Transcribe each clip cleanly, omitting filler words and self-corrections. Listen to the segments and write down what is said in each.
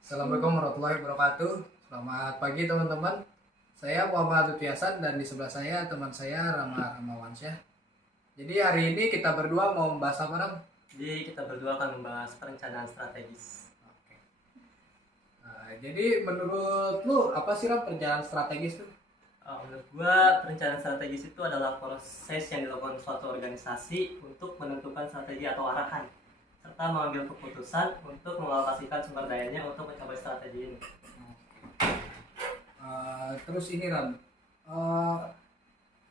Assalamualaikum warahmatullahi wabarakatuh. Selamat pagi teman-teman. Saya Muhammad Lutfi Hasan dan di sebelah saya teman saya Rama Ramawansyah. Jadi hari ini kita berdua mau membahas apa, Ram? Jadi kita berdua akan membahas perencanaan strategis. Oke. Jadi menurut lu apa sih, Ram, perencanaan strategis itu? Menurut gua perencanaan strategis itu adalah proses yang dilakukan suatu organisasi untuk menentukan strategi atau arahan, serta mengambil keputusan untuk mengalokasikan sumber dayanya untuk mencapai strategi ini. Terus ini, Ram,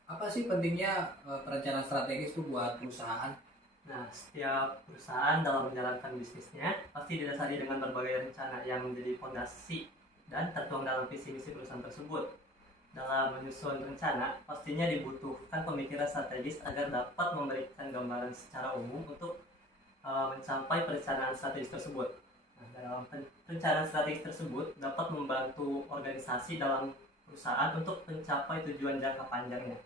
apa sih pentingnya perencanaan strategis itu buat perusahaan? Nah, setiap perusahaan dalam menjalankan bisnisnya pasti didasari dengan berbagai rencana yang menjadi fondasi dan tertuang dalam visi misi perusahaan tersebut. Dalam menyusun rencana, pastinya dibutuhkan pemikiran strategis agar dapat memberikan gambaran secara umum untuk mencapai perencanaan strategis tersebut. Nah, dalam perencanaan strategis tersebut dapat membantu organisasi dalam perusahaan untuk mencapai tujuan jangka panjangnya.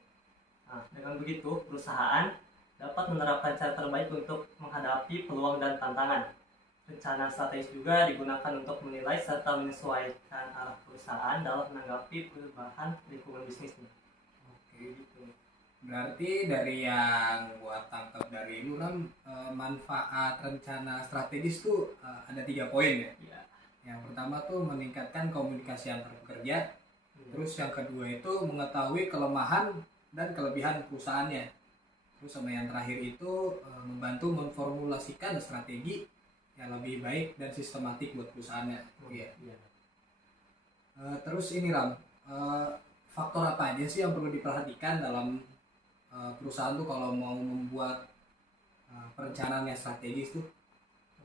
Nah, dengan begitu, perusahaan dapat menerapkan cara terbaik untuk menghadapi peluang dan tantangan. Rencana strategis juga digunakan untuk menilai serta menyesuaikan arah perusahaan dalam menanggapi perubahan lingkungan bisnisnya. Oke, gitu. Berarti dari yang buat tangkap dari lu, Ram, manfaat rencana strategis tuh ada 3 poin ya. Ya. Yang pertama tuh meningkatkan komunikasi antar pekerja. Terus yang kedua itu mengetahui kelemahan dan kelebihan perusahaannya. Terus sama yang terakhir itu membantu memformulasikan strategi yang lebih baik dan sistematik buat perusahaannya. Iya. Terus ini, Ram, faktor apa aja sih yang perlu diperhatikan dalam perusahaan tuh kalau mau membuat perencanaan yang strategis tuh?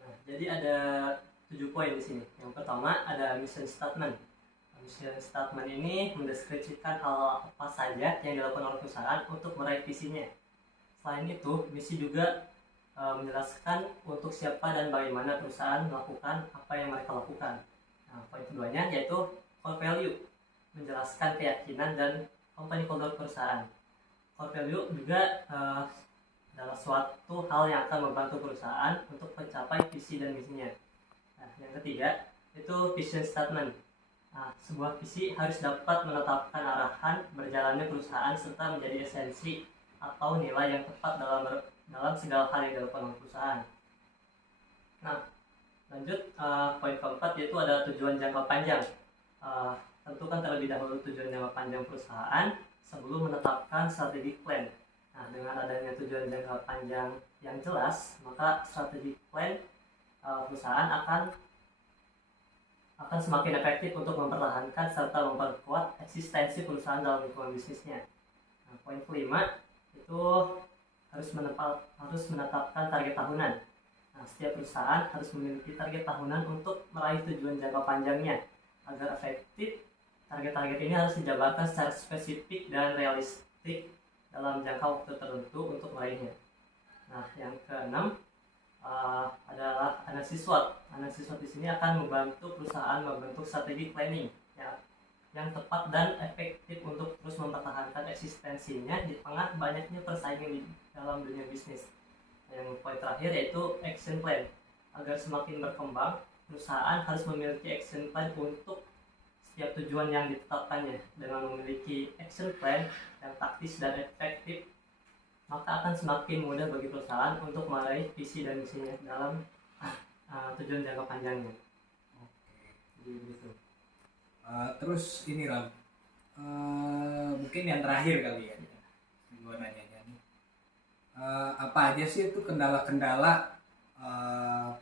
Nah, jadi ada 7 poin di sini. Yang pertama ada mission statement. Mission statement ini mendeskripsikan hal apa saja yang dilakukan oleh perusahaan untuk meraih visinya. Selain itu, misi juga menjelaskan untuk siapa dan bagaimana perusahaan melakukan apa yang mereka lakukan. Nah, poin keduanya yaitu core value, menjelaskan keyakinan dan company culture perusahaan. Core value juga adalah suatu hal yang akan membantu perusahaan untuk mencapai visi dan misinya. Nah, yang ketiga itu vision statement. Nah, sebuah visi harus dapat menetapkan arahan berjalannya perusahaan serta menjadi esensi atau nilai yang tepat dalam segala hal yang dilakukan oleh perusahaan. Nah, lanjut poin keempat yaitu ada tujuan jangka panjang. Tentukan terlebih dahulu tujuan jangka panjang perusahaan sebelum menetapkan strategic plan. Nah, dengan adanya tujuan jangka panjang yang jelas, maka strategic plan perusahaan akan semakin efektif untuk mempertahankan serta memperkuat eksistensi perusahaan dalam lingkungan bisnisnya. Nah, poin kelima itu harus menetapkan target tahunan. Nah, setiap perusahaan harus memiliki target tahunan untuk meraih tujuan jangka panjangnya. Agar efektif, target-target ini harus dijabarkan secara spesifik dan realistik dalam jangka waktu tertentu untuk meraihnya. Nah, yang keenam adalah analisis SWOT. Analisis SWOT di sini akan membantu perusahaan membentuk strategi planning yang tepat dan efektif untuk terus mempertahankan eksistensinya di tengah banyaknya persaingan di dalam dunia bisnis. Yang poin terakhir yaitu action plan. Agar semakin berkembang, perusahaan harus memiliki action plan untuk setiap tujuan yang ditetapkannya. Dengan memiliki action plan yang taktis dan efektif, maka akan semakin mudah bagi perusahaan untuk meraih visi dan misinya dalam tujuan jangka panjangnya. Jadi begitu. Terus ini, Ram, mungkin yang terakhir kali ya, gue nanya nih, apa aja sih itu kendala-kendala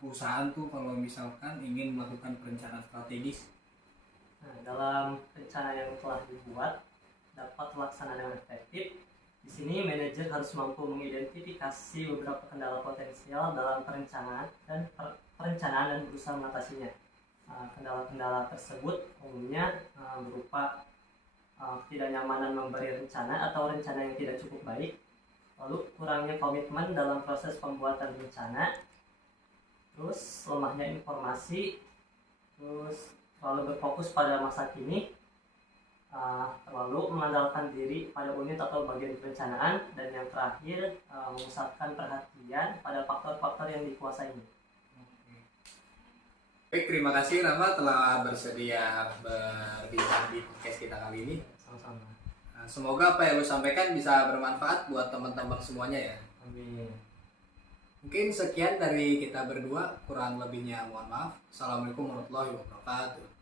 perusahaan tuh kalau misalkan ingin melakukan perencanaan strategis? Nah, dalam rencana yang telah dibuat dapat terlaksana dengan efektif, di sini manajer harus mampu mengidentifikasi beberapa kendala potensial dalam perencanaan dan berusaha mengatasinya. Kendala-kendala tersebut umumnya berupa ketidaknyamanan memberi rencana atau rencana yang tidak cukup baik, lalu kurangnya komitmen dalam proses pembuatan rencana, terus lemahnya informasi, terus terlalu berfokus pada masa kini, terlalu mengandalkan diri pada unit atau bagian perencanaan, dan yang terakhir memusatkan perhatian pada faktor-faktor yang dikuasainya. Baik, terima kasih Rama telah bersedia berbincang di podcast kita kali ini. Sama-sama. Nah, semoga apa yang lu sampaikan bisa bermanfaat buat teman-teman semuanya ya. Amin. Mungkin sekian dari kita berdua, kurang lebihnya mohon maaf. Assalamualaikum warahmatullahi wabarakatuh.